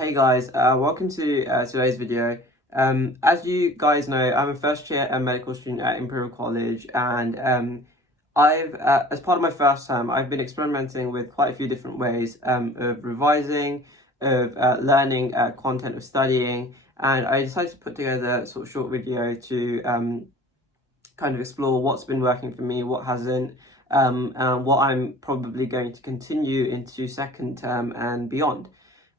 Hey guys, welcome to today's video. As you guys know, I'm a first year medical student at Imperial College, and as part of my first term, I've been experimenting with quite a few different ways of revising, of learning content, of studying, and I decided to put together a sort of short video to kind of explore what's been working for me, what hasn't, and what I'm probably going to continue into second term and beyond.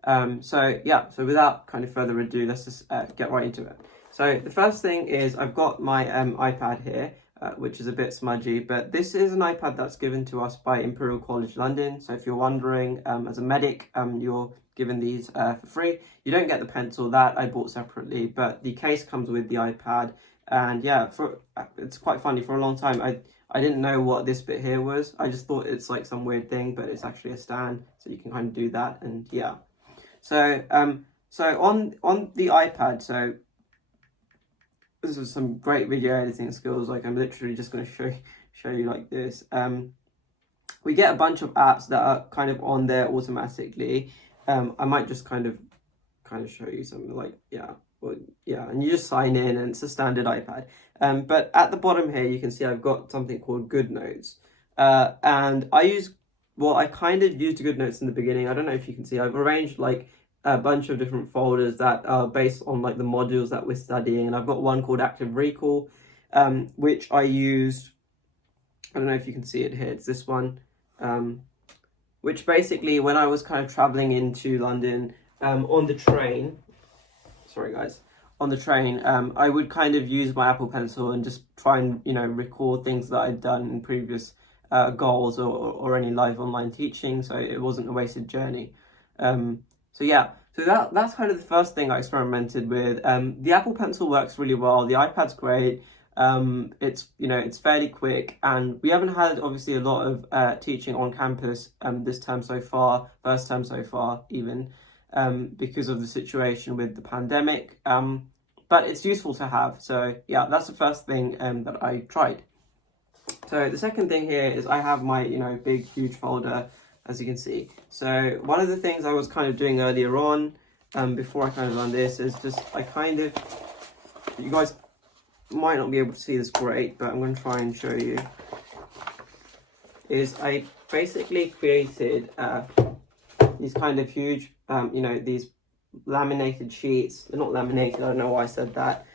So without kind of further ado, let's just get right into it. So the first thing is I've got my iPad here, which is a bit smudgy, but this is an iPad that's given to us by Imperial College London. So if you're wondering, as a medic, you're given these for free. You don't get the pencil, that I bought separately, but the case comes with the iPad. And yeah, it's quite funny. For a long time, I didn't know what this bit here was. I just thought it's like some weird thing, but it's actually a stand, so you can kind of do that. And yeah. So on the iPad, so this is some great video editing skills. Like, I'm literally just going to show you like this. We get a bunch of apps that are kind of on there automatically. I might just kind of show you something like, and you just sign in, and it's a standard iPad. But at the bottom here, you can see I've got something called Good Notes, and I kind of used Good Notes in the beginning. I don't know if you can see. I've arranged like a bunch of different folders that are based on like the modules that we're studying, and I've got one called Active Recall, which I used. I don't know if you can see it here. It's this one, which basically, when I was kind of traveling into London on the train. Sorry, guys. On the train, I would kind of use my Apple Pencil and just try and record things that I'd done in previous goals or any live online teaching, so it wasn't a wasted journey. So that's kind of the first thing I experimented with. The Apple Pencil works really well. The iPad's great. It's fairly quick, and we haven't had obviously a lot of teaching on campus this term so far, first term so far even, because of the situation with the pandemic. But it's useful to have. So yeah, that's the first thing that I tried. So the second thing here is I have my, big, huge folder, as you can see. So one of the things I was kind of doing earlier on, before I kind of run this, is just you guys might not be able to see this great, but I'm going to try and show you, is I basically created these kind of huge, these laminated sheets. They're not laminated, I don't know why I said that.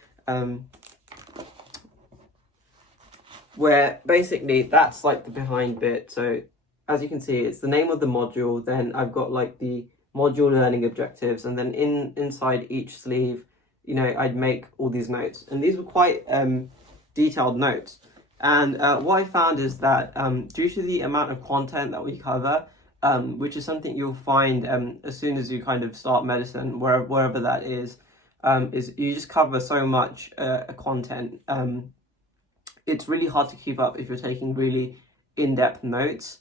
Where basically that's like the behind bit. So as you can see, it's the name of the module. Then I've got like the module learning objectives, and then inside each sleeve, I'd make all these notes, and these were quite detailed notes. And what I found is that due to the amount of content that we cover, which is something you'll find as soon as you kind of start medicine, wherever that is you just cover so much content. It's really hard to keep up if you're taking really in-depth notes.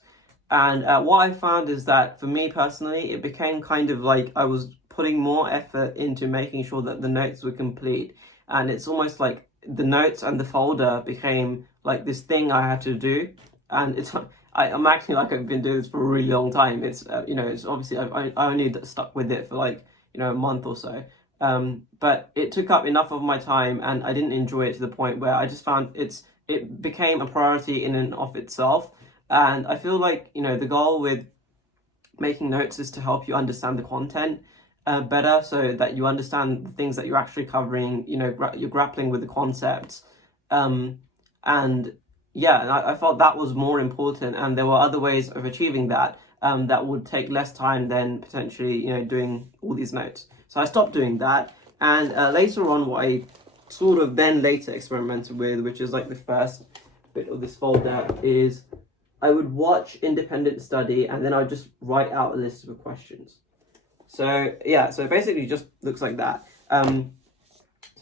And what I found is that for me personally, it became kind of like I was putting more effort into making sure that the notes were complete. And it's almost like the notes and the folder became like this thing I had to do. And I'm acting like I've been doing this for a really long time. It's obviously I only stuck with it for like a month or so. But it took up enough of my time, and I didn't enjoy it to the point where I just found it became a priority in and of itself. And I feel like, the goal with making notes is to help you understand the content better, so that you understand the things that you're actually covering, you're grappling with the concepts. And I felt that was more important, and there were other ways of achieving that that would take less time than potentially, doing all these notes. So I stopped doing that, and later on, what I sort of then later experimented with, which is like the first bit of this folder, is I would watch independent study, and then I would just write out a list of questions. So yeah, so it basically just looks like that. So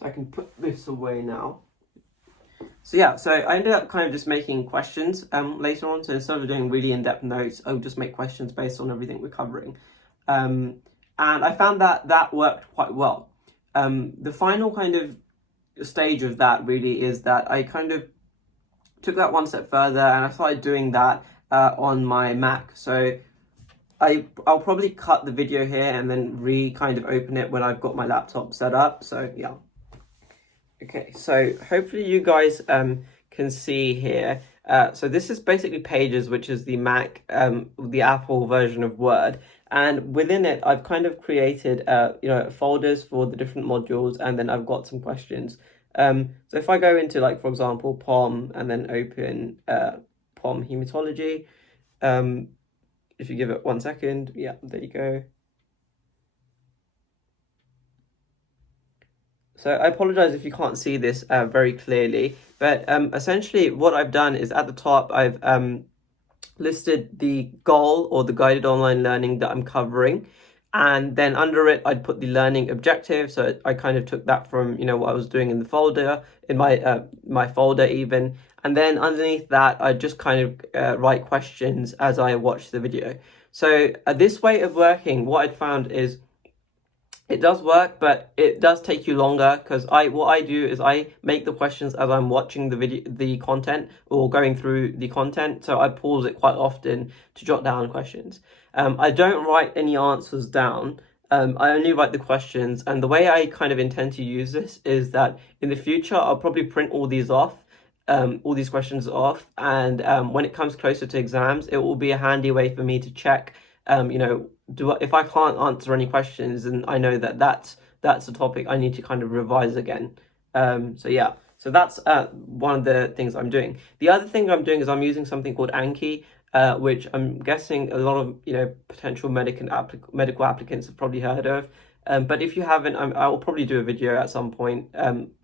I can put this away now. So yeah, so I ended up kind of just making questions later on. So instead of doing really in-depth notes, I would just make questions based on everything we're covering. And I found that worked quite well. The final kind of stage of that really is that I kind of took that one step further, and I started doing that on my Mac. So I'll probably cut the video here and then kind of open it when I've got my laptop set up. So yeah. Okay, so hopefully you guys can see here. So this is basically Pages, which is the Mac, the Apple version of Word. And within it, I've kind of created, folders for the different modules, and then I've got some questions. So if I go into, like, for example, POM, and then open POM Hematology, if you give it 1 second, yeah, there you go. So I apologize if you can't see this very clearly, but essentially what I've done is at the top, I've listed the goal or the guided online learning that I'm covering. And then under it, I'd put the learning objective. So I kind of took that from, what I was doing in the folder, in my folder even. And then underneath that, I just kind of write questions as I watch the video. So this way of working, what I'd found is it does work, but it does take you longer because what I do is I make the questions as I'm watching the content or going through the content. So I pause it quite often to jot down questions. I don't write any answers down. I only write the questions, and the way I kind of intend to use this is that in the future I'll probably print all these off, all these questions off, and when it comes closer to exams, it will be a handy way for me to check, if I can't answer any questions, and I know that that's a topic I need to kind of revise again. So yeah, so that's one of the things I'm doing. The other thing I'm doing is I'm using something called Anki, which I'm guessing a lot of potential medical applicants have probably heard of. But if you haven't, I will probably do a video at some point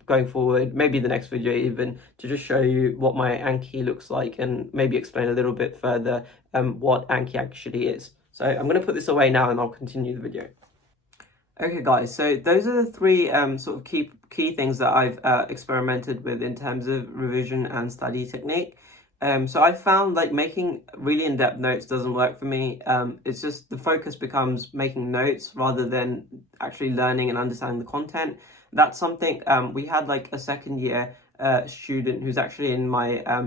going forward, maybe the next video even, to just show you what my Anki looks like and maybe explain a little bit further what Anki actually is. So I'm going to put this away now and I'll continue the video. Okay guys, so those are the three sort of key things that I've experimented with in terms of revision and study technique. So I found like making really in-depth notes doesn't work for me. It's just the focus becomes making notes rather than actually learning and understanding the content. That's something we had like a second year student who's actually in my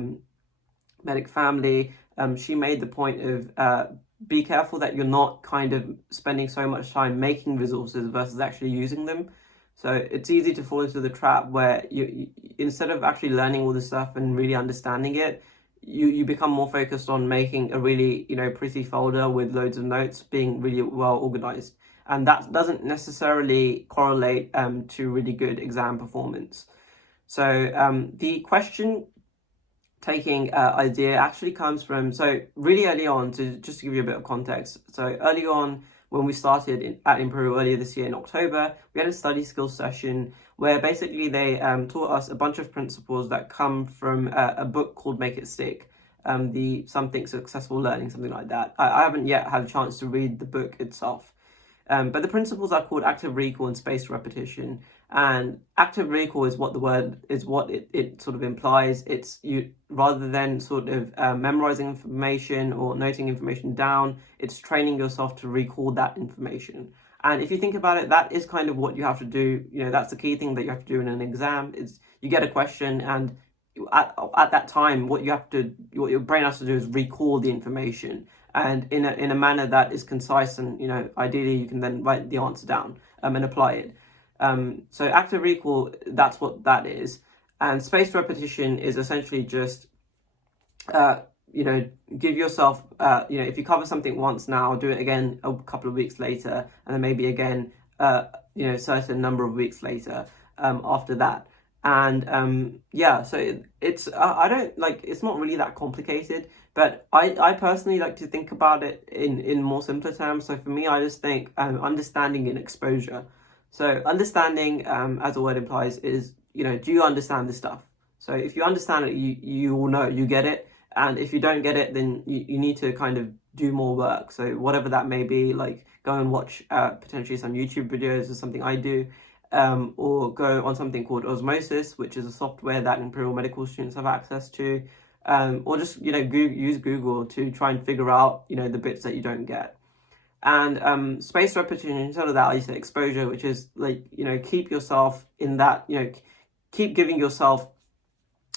medic family. She made the point of be careful that you're not kind of spending so much time making resources versus actually using them. So it's easy to fall into the trap where you instead of actually learning all this stuff and really understanding it, you become more focused on making a really pretty folder with loads of notes being really well organized, and that doesn't necessarily correlate to really good exam performance. So the question taking idea actually comes from, so really early on, just to give you a bit of context. So early on, when we started at Imperial earlier this year in October, we had a study skills session where basically they taught us a bunch of principles that come from a book called Make It Stick, the Something Successful Learning, something like that. I haven't yet had a chance to read the book itself. But the principles are called active recall and spaced repetition. And active recall is what the word is, what it sort of implies. It's you, rather than sort of memorizing information or noting information down, it's training yourself to recall that information. And if you think about it, that is kind of what you have to do. That's the key thing that you have to do in an exam. Is you get a question, and at that time, what your brain has to do is recall the information, and in a manner that is concise, and ideally you can then write the answer down and apply it. So active recall, that's what that is. And spaced repetition is essentially just, give yourself, if you cover something once now, do it again a couple of weeks later, and then maybe again, a certain number of weeks later after that. And so it's it's not really that complicated, but I personally like to think about it in more simpler terms. So for me, I just think understanding and exposure. So understanding, as the word implies, is, do you understand this stuff? So if you understand it, you will know, you get it. And if you don't get it, then you need to kind of do more work. So whatever that may be, like go and watch potentially some YouTube videos or something I do, or go on something called Osmosis, which is a software that Imperial Medical students have access to, or just, use Google to try and figure out, the bits that you don't get. And spaced repetition, instead of that, I say exposure, which is like, keep yourself in that, keep giving yourself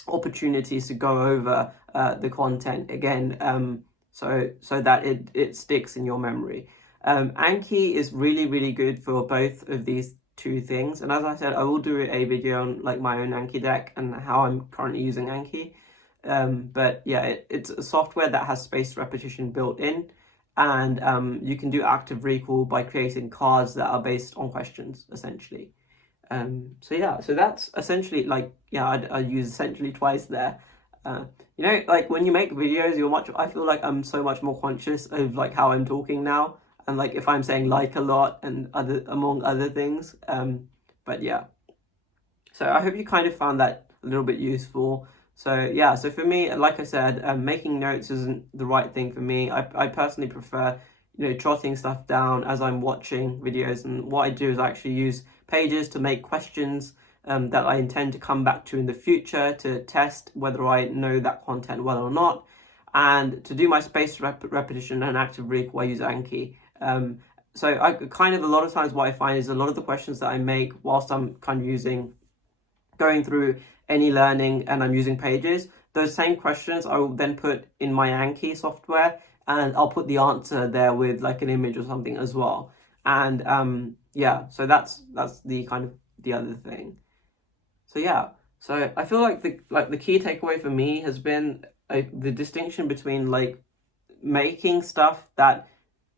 opportunities to go over the content again. so that it sticks in your memory. Anki is really good for both of these two things, and as I said, I will do a video on like my own Anki deck and how I'm currently using Anki. But yeah, it's a software that has spaced repetition built in, and you can do active recall by creating cards that are based on questions, essentially. So yeah, so that's essentially like, yeah, I use essentially twice there. You know, like when you make videos, I feel like I'm so much more conscious of like how I'm talking now, and like if I'm saying like a lot and among other things. But yeah, so I hope you kind of found that a little bit useful. So yeah, so for me, like I said, making notes isn't the right thing for me. I personally prefer, you know, jotting stuff down as I'm watching videos, and what I do is I actually use pages to make questions that I intend to come back to in the future to test whether I know that content well or not. And to do my spaced repetition and active recall, I use Anki. So I kind of, a lot of times what I find is a lot of the questions that I make whilst I'm kind of going through any learning and I'm using pages, those same questions I will then put in my Anki software, and I'll put the answer there with like an image or something as well. And yeah, so that's the kind of the other thing. So yeah, so I feel like the key takeaway for me has been the distinction between like making stuff that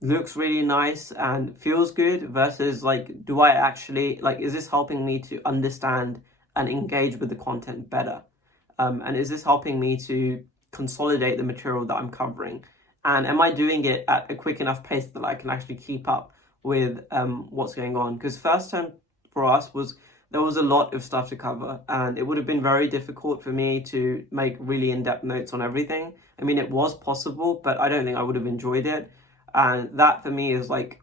looks really nice and feels good versus like, do I actually, like, is this helping me to understand and engage with the content better? And is this helping me to consolidate the material that I'm covering? And am I doing it at a quick enough pace that I can actually keep up with what's going on? Because first term for us there was a lot of stuff to cover, and it would have been very difficult for me to make really in-depth notes on everything. I mean, it was possible, but I don't think I would have enjoyed it. And that for me is like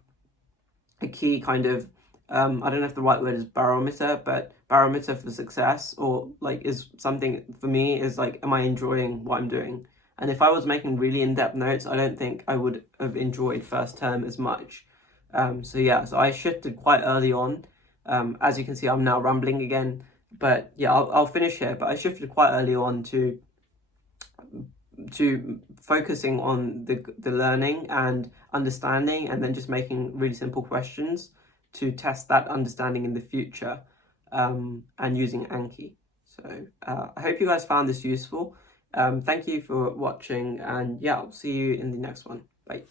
a key kind of, I don't know if the right word is barometer, but barometer for success, or like is something for me is like, am I enjoying what I'm doing? And if I was making really in-depth notes, I don't think I would have enjoyed first term as much. So yeah, so I shifted quite early on. As you can see, I'm now rambling again, but yeah, I'll finish here. But I shifted quite early on to focusing on the learning and understanding, and then just making really simple questions to test that understanding in the future, and using Anki. So I hope you guys found this useful. Thank you for watching, and yeah, I'll see you in the next one. Bye.